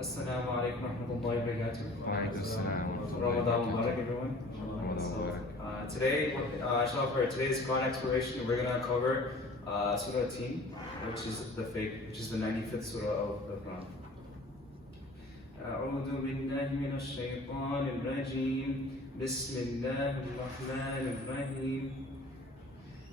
Assalamu alaikum warahmatullahi wabarakatuh. Walaikum assalam. Ramadan Mubarak, everyone. Today, inshallah, for today's Quran exploration, we're going to cover Surah At-Tin, which is the 95th Surah of the Quran. أعوذ بالله من الشيطان الرجيم بسم الله الرحمن الرحيم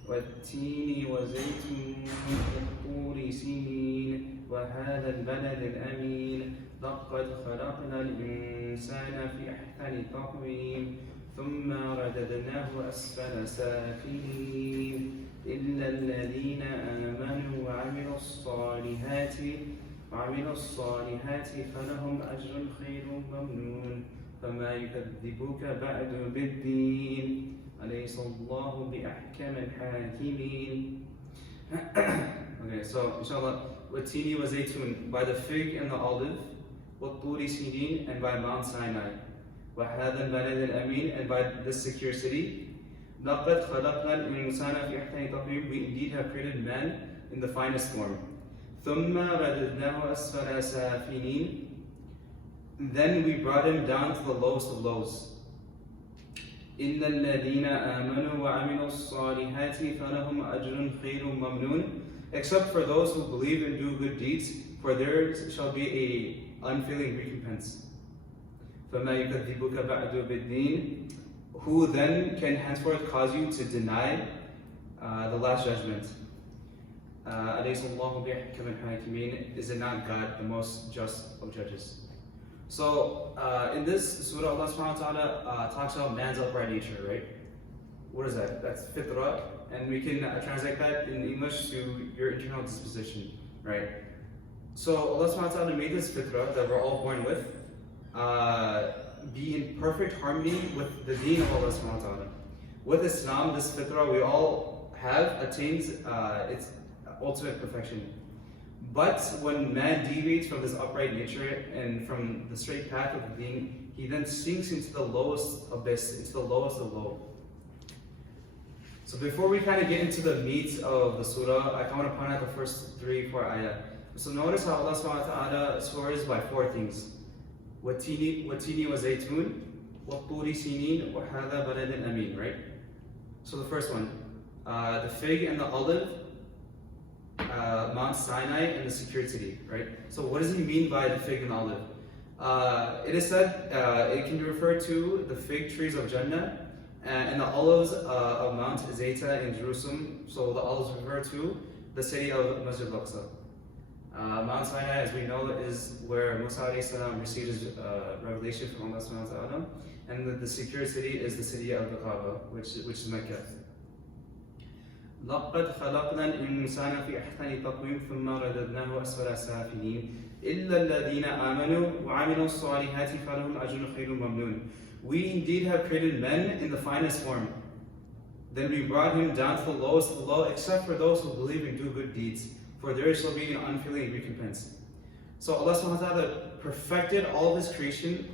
والتين وزيتون والطور سينين وهذا البلد الأمين لقد خلقنا الإنسان في أحسن تقويم ثم رددناه أسفل سافلين إلا الذين آمنوا وعملوا الصالحات فلهم أجر خير ممنون فما يكذبك بعد بالدين أليس الله بأحكم الحاكمين. Okay, so inshallah, وَالتِّينِ وَزَيْتُونَ, by the fig and the olive, وَالطُّورِ سِينِينَ, and by Mount Sinai, وَهَذَا الْبَلَدِ الْأَمِينَ, and by this secure city. لَقَدْ خَلَقْنَا الْإِنسَانَ فِي أَحْسَنِ تَقْوِيمٍ, we indeed have created man in the finest form. ثُمَّ رَدَدْنَاهُ أَسْفَلَ سَافِلِينَ, then we brought him down to the lowest of lows. إِلَّا الَّذِينَ آمَنُوا وَعَمِلُوا الصَّالِحَاتِ فَلَهُمْ أَجْرٌ خَيْرٌ مَمْنُونَ, except for those who believe and do good deeds, for theirs shall be an unfailing recompense. فَمَا يُكَذِّبُكَ بَعْدُ بِالدِّينِ, who then can henceforth cause you to deny the last judgment? أَلَيْسَ اللَّهُ بِأَحْكَمِ الْحَاكِمِينَ, is it not God the most just of judges? So in this surah, Allah subhanahu wa ta'ala talks about man's upright nature, right? What is that? That's fitrah, and we can translate that in English to your internal disposition, right? So Allah subhanahu wa ta'ala made this fitrah that we're all born with be in perfect harmony with the deen of Allah subhanahu wa ta'ala. With Islam, this fitrah we all have attained its ultimate perfection. But when man deviates from this upright nature and from the straight path of the deen, he then sinks into the lowest abyss, into the lowest of low. So before we kind of get into the meat of the surah, I want to point out the first 3-4 ayah. So notice how Allah subhanahu wa ta'ala swears by 4 things. وَالتِّينِ وَزَيْتُونَ وَالطُّورِ سِينِينَ وَهَذَا بَلَدٍ أَمِينَ, right? So the first one, the fig and the olive, Mount Sinai and the secured city, right? So what does he mean by the fig and olive? It is said it can be referred to the fig trees of Jannah and the olives of Mount Zayta in Jerusalem. So the olives refer to the city of Masjid al-Aqsa. Mount Sinai, as we know, is where Musa alayhi salam received his revelation from Allah subhanahu wa ta'ala, and the secure city is the city of the Kaaba, which is Mecca. لَقَدْ خَلَقْنَا الْإِنسَانَ فِي أَحْسَنِ تَقْوِيمٍ ثُمَّ رَدَدْنَاهُ أَسْفَلَ سَافِلِينَ إِلَّا الَّذِينَ آمَنُوا وَعَمِلُوا الصَّالِحَاتِ فَلَهُمْ أَجْرٌ خَيْرٌ مَمْنُونَ, we indeed have created men in the finest form. Then we brought him down to the lowest of the low, except for those who believe and do good deeds, for there shall be an unfailing recompense. So Allah subhanahu wa ta'ala perfected all of His creation,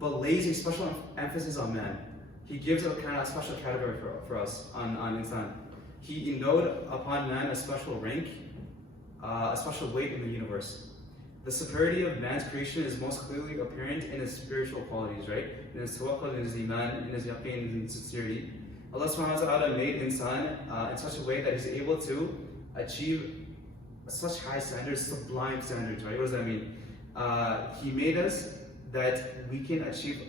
but lays a special emphasis on man. He gives a kind of special category for us on insan. He endowed upon man a special rank, a special weight in the universe. The superiority of man's creation is most clearly apparent in his spiritual qualities, right? In his tawakkul, in his iman, in his yaqeen, in his sincerity. Allah subhanahu wa ta'ala made insan in such a way that he's able to achieve such high standards, sublime standards, right? What does that mean? He made us that we can achieve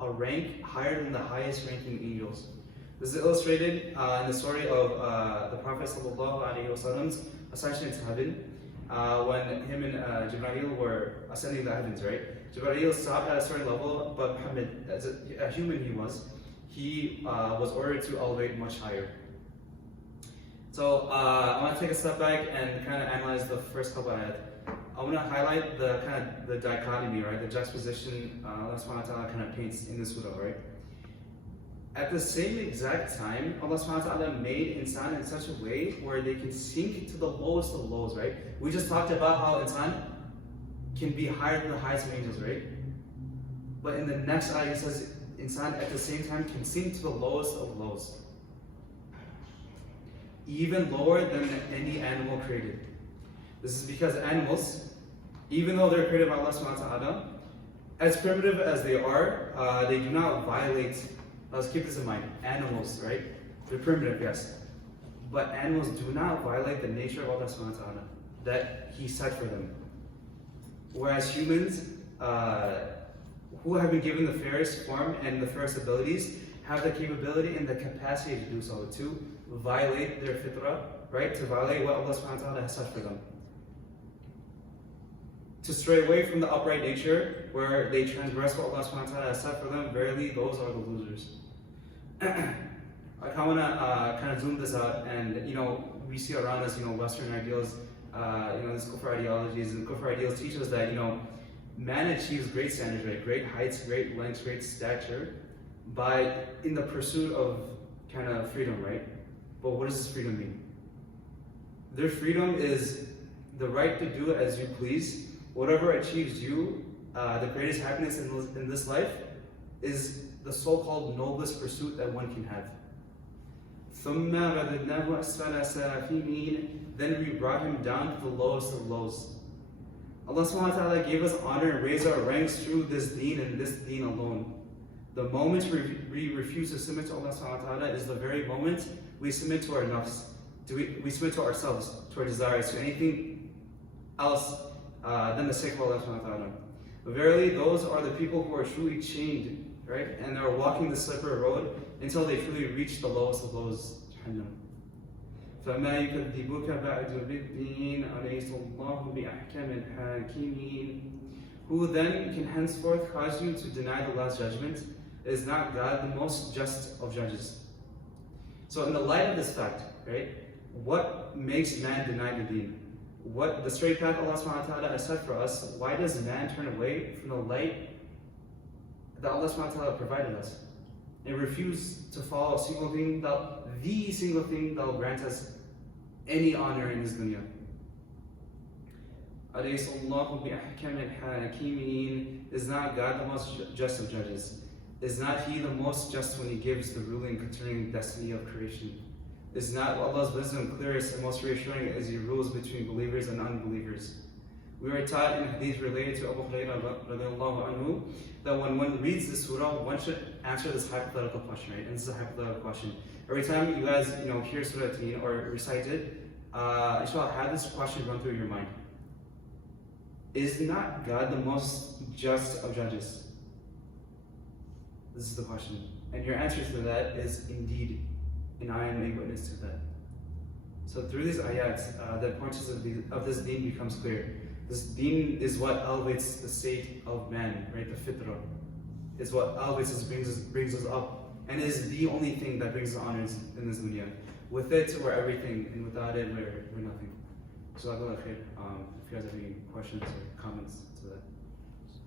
a rank higher than the highest ranking angels. This is illustrated in the story of the Prophet ﷺ's ascension into heaven, when him and Jibreel were ascending the heavens, right? Jibreel stopped at a certain level, but Muhammad, as a human he was ordered to elevate much higher. So I want to take a step back and kind of analyze the first couple ayat. I want to highlight the dichotomy, right? The juxtaposition Allah subhanahu wa ta'ala kind of paints in this surah, right? At the same exact time, Allah subhanahu wa ta'ala made insan in such a way where they can sink to the lowest of lows, right? We just talked about how insan can be higher than the highest of angels, right? But in the next ayah it says insan at the same time can sink to the lowest of lows, even lower than any animal created. This is because animals, Even though they're created by Allah subhanahu wa ta'ala, as primitive as they are, they do not violate, let's keep this in mind, animals, right? They're primitive, yes. But animals do not violate the nature of Allah subhanahu wa ta'ala that He set for them. Whereas humans, who have been given the fairest form and the fairest abilities, have the capability and the capacity to do so, to violate their fitrah, right? To violate what Allah subhanahu wa ta'ala has set for them. To stray away from the upright nature, where they transgress what Allah subhanahu wa ta'ala has set for them, verily those are the losers. I want to kind of zoom this out, and we see around us, Western ideals, these kufr ideologies, and kufr ideals teach us that, man achieves great standards, right? Great heights, great lengths, great stature, in the pursuit of kind of freedom, right? But what does this freedom mean? Their freedom is the right to do as you please. Whatever achieves you the greatest happiness in this life is the so-called noblest pursuit that one can have. Then we brought him down to the lowest of lows. Allah subhanahu wa ta'ala gave us honor and raised our ranks through this deen and this deen alone. The moment we refuse to submit to Allah subhanahu wa ta'ala is the very moment we submit to our nafs. We submit to ourselves, to our desires, to anything else than the sake of Allah subhanahu wa ta'ala. But verily, those are the people who are truly chained, right? And are walking the slippery road until they truly reach the lowest of lows, Jahannam. فَمَا يُكَذِّبُكَ بَعْدُ بِالدِّينِ أَلَيْسَ اللَّهُ بِأَحْكَمِ الْحَاكِمِينَ. Who then can henceforth cause you to deny the last judgment? Is not God the most just of judges? So in the light of this fact, right, what makes man deny the deen? What the straight path Allah subhanahu wa ta'ala has set for us, why does man turn away from the light that Allah subhanahu wa ta'ala provided us and refuse to follow the single thing that will grant us any honor in this dunya? أَلَيْسَ اللَّهُ بِأَحْكَمِ الْحَاكِمِينَ. Is not God the most just of judges? Is not He the most just when He gives the ruling concerning the destiny of creation? Is not Allah's wisdom clearest and most reassuring as He rules between believers and unbelievers? We were taught in hadith related to Abu Hurairah radiallahu anhu that when one reads this surah, one should answer this hypothetical question, right? And this is a hypothetical question. Every time you guys hear Surah At-Tin or recite it, inshallah, have this question run through your mind. Is not God the most just of judges? This is the question. And your answer to that is indeed, and I am a witness to that. So through these ayats, the importance of this deen becomes clear. This deen is what elevates the state of man, right? The fitrah. It's what elevates us, brings us up, and is the only thing that brings us honors in this dunya. With it, we're everything, and without it, we're nothing. So, if you guys have any questions or comments to that.